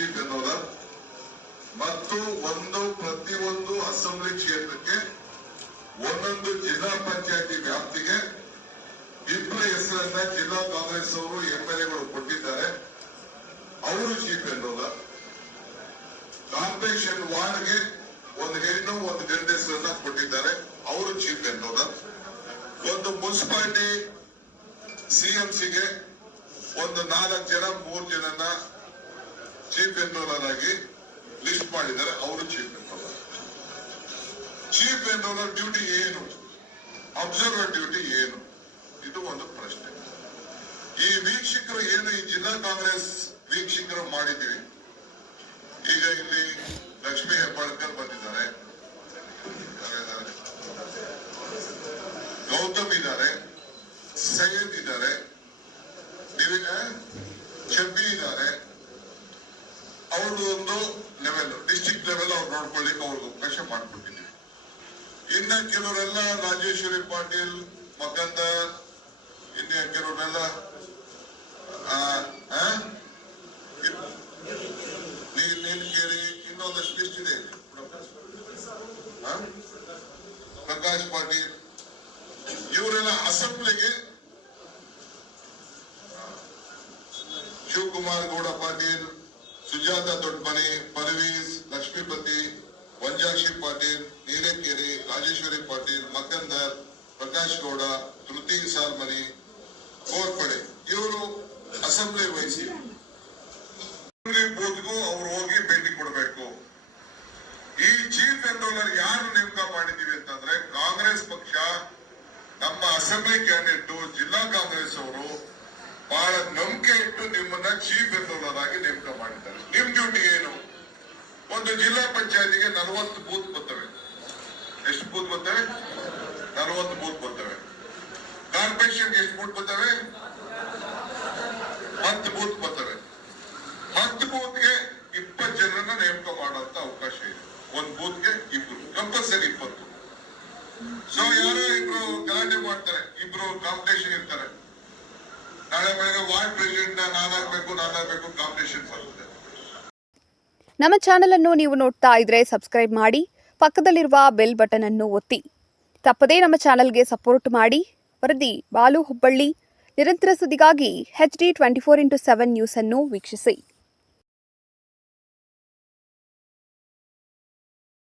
ಎನ್ನುವುದರ್ ಮತ್ತು ಒಂದು ಪ್ರತಿಯೊಂದು ಅಸೆಂಬ್ಲಿ ಕ್ಷೇತ್ರಕ್ಕೆ ಒಂದೊಂದು ಜಿಲ್ಲಾ ಪಂಚಾಯತಿ ವ್ಯಾಪ್ತಿಗೆ ಇಬ್ಬರ ಹೆಸರನ್ನ ಜಿಲ್ಲಾ ಕಾಂಗ್ರೆಸ್ ಅವರು ಎಂ ಎಲ್ ಎಗಳು ಕೊಟ್ಟಿದ್ದಾರೆ. ಅವರು ಚೀಫ್ ಜನರಲ್ ಕಾರ್ಪೊರೇಷನ್ ವಾರ್ಡ್ಗೆ ಒಂದು ಹೆಣ್ಣು, ಒಂದು ಗಂಡ ಹೆಸರನ್ನ ಕೊಟ್ಟಿದ್ದಾರೆ. ಅವರು ಚೀಫ್ ಜನರಲ್ ಒಂದು ಮುನ್ಸಿಪಾಲಿಟಿ ಸಿಎಂಸಿಗೆ ಒಂದು ನಾಲ್ಕು ಜನ, ಮೂರು ಜನನ ಚೀಫ್ ಎನ್ರೋಲರ್ ಆಗಿ ಲಿಸ್ಟ್ ಮಾಡಿದ್ದಾರೆ. ಅವರು chief enroller chief enroller duty ಏನು? ಅಬ್ಸರ್ವರ್ ಡ್ಯೂಟಿ ಏನು? ಇದು ಒಂದು ಪ್ರಶ್ನೆ. ಈ ವೀಕ್ಷಕರು ಏನು ಈ ಜಿಲ್ಲಾ ಕಾಂಗ್ರೆಸ್ ವೀಕ್ಷಕರು ಮಾಡಿದ್ದೀವಿ ಈಗ ಇಲ್ಲಿ ಲಕ್ಷ್ಮೀ ಹೆಬ್ಬಾಳ್ಕರ್ ಬಂದಿದ್ದಾರೆ? ಗೌತಮ್ ಇದ್ದಾರೆ. ಸೈಯದ್ ಇದ್ದಾರೆ. ಶಬ್ಬಿ ಇದ್ದಾರೆ. ಅವ್ರದ್ದು ಒಂದು ಲೆವೆಲ್ ಡಿಸ್ಟ್ರಿಕ್ಟ್ ಲೆವೆಲ್ ಅವ್ರು ನೋಡ್ಕೊಳ್ಳಿಕ್ಕೆ ಅವ್ರಿಗೆ ಅವಕಾಶ ಮಾಡಿಕೊಟ್ಟಿದ್ದೀವಿ ಇನ್ನ ಕೆಲವರೆಲ್ಲ ರಾಜೇಶ್ವರಿ ಪಾಟೀಲ್ ಮಗಂದ ಇನ್ನ ಕೆಲವರೆಲ್ಲ ನೀಲಗಿರಿ ಇನ್ನೊಂದಷ್ಟು ಲಿಸ್ಟ್ ಇದೆ. ಪ್ರಕಾಶ್ ಪಾಟೀಲ್, ಇವರೆಲ್ಲ ಅಸೆಂಬ್ಲಿಗೆ, ಶಿವಕುಮಾರ್ ಗೌಡ ಪಾಟೀಲ್ ಸುಜಾತ ದೊಡ್ಮನಿ ಪರ್ವೀಸ್ ಲಕ್ಷ್ಮೀಪತಿ, ವಂಜಾಕ್ಷಿ ಪಾಟೀಲ್, ನೀಲಕೇರಿ, ರಾಜೇಶ್ವರಿ ಪಾಟೀಲ್ ಮಕಂದರ್ ಪ್ರಕಾಶ್ ಗೌಡ ತೃತಿ ಸಾಲ್ಮನಿ ಕೋರ್ಪಡೆ ಇವರು ಅಸೆಂಬ್ಲಿ ವಹಿಸಿ. ಬೂತ್ಗೂ ಅವ್ರು ಹೋಗಿ ಭೇಟಿ ಕೊಡಬೇಕು. ಈ ಚೀಫ್ ಎನ್ರೋಲರ್ ಯಾರು ನೇಮಕ ಮಾಡಿದೀವಿ ಅಂತಂದ್ರೆ ಕಾಂಗ್ರೆಸ್ ಪಕ್ಷ, ನಮ್ಮ ಅಸೆಂಬ್ಲಿ ಕ್ಯಾಂಡಿಡೇಟ್, ಜಿಲ್ಲಾ ಕಾಂಗ್ರೆಸ್ ಅವರು ಬಹಳ ನಂಬಿಕೆ ಇಟ್ಟು ನಿಮ್ಮನ್ನ ಚೀಫ್ ಎನ್ರೋಲರ್ ಆಗಿ ನೇಮಕ ಮಾಡಿದ್ದಾರೆ ನಿಮ್ ಡ್ಯೂಟಿ ಏನು ಒಂದು ಜಿಲ್ಲಾ ಪಂಚಾಯತಿಗೆ ನಲವತ್ತು ಬೂತ್ ಬರ್ತವೆ. ಎಷ್ಟು ಬೂತ್ ಬರ್ತವೆ? ನಲವತ್ತು ಬೂತ್ ಬರ್ತವೆ. ಕಾರ್ಪೊರೇಷನ್ಗೆ ಎಷ್ಟು ಬೂತ್ ಬರ್ತವೆ? ಹತ್ತು ಬೂತ್ ಬರ್ತವೆ. ಹತ್ತು ಬೂತ್ಗೆ ಇಪ್ಪತ್ತು ಜನರನ್ನ ನೇಮಕ ಮಾಡುವಂತ ಅವಕಾಶ ಇದೆ. ಒಂದ್ ಬೂತ್ಗೆ ಇಬ್ರು ಕಂಪಲ್ಸರಿ ಇಪ್ಪತ್ತು. ಸೊ ಯಾರೋ ಇಬ್ರು ಗಲಾಟೆ ಮಾಡ್ತಾರೆ, ಇಬ್ರು ಕಾಂಪಿಟೇಷನ್ ಇರ್ತಾರೆ. ನಾಳೆ ಬೆಳಗ್ಗೆ ವಾರ್ಡ್ ಪ್ರೆಸಿಡೆಂಟ್ ನಾನಾಗ್ಬೇಕು ನಾನಾಗ್ಬೇಕು ಕಾಂಪಿಟೇಷನ್ ಬರ್ತದೆ. ನಮ್ಮ ಚಾನೆಲ್ ಅನ್ನು ನೀವು ನೋಡ್ತಾ ಇದ್ರೆ ಸಬ್ಸ್ಕ್ರೈಬ್ ಮಾಡಿ, ಪಕ್ಕದಲ್ಲಿರುವ ಬೆಲ್ ಬಟನ್ ಅನ್ನು ಒತ್ತಿ. ತಪ್ಪದೇ ನಮ್ಮ ಚಾನೆಲ್ಗೆ ಸಪೋರ್ಟ್ ಮಾಡಿ. ವರದಿ ಬಾಲು ಹುಬ್ಬಳ್ಳಿ. ನಿರಂತರ ಸುದ್ದಿಗಾಗಿ H D twenty four into seven news ಅನ್ನು ವೀಕ್ಷಿಸಿ.